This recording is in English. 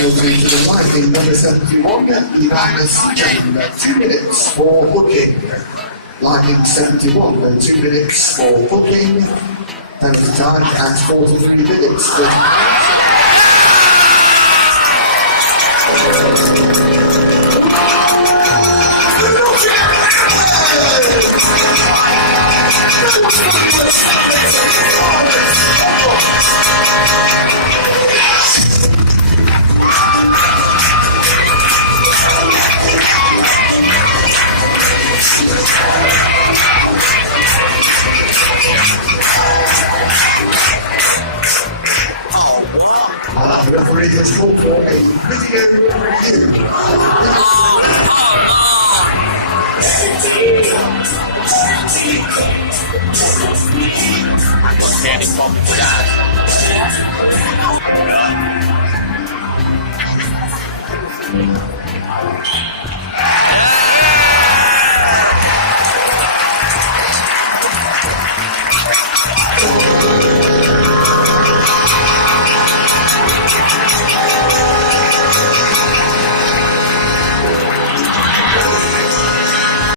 penalty to the right in number 71, unanimous, 2 minutes for booking. Liking 71, 2 minutes for booking. Penalty time at 43 minutes. The referee has called for a video review.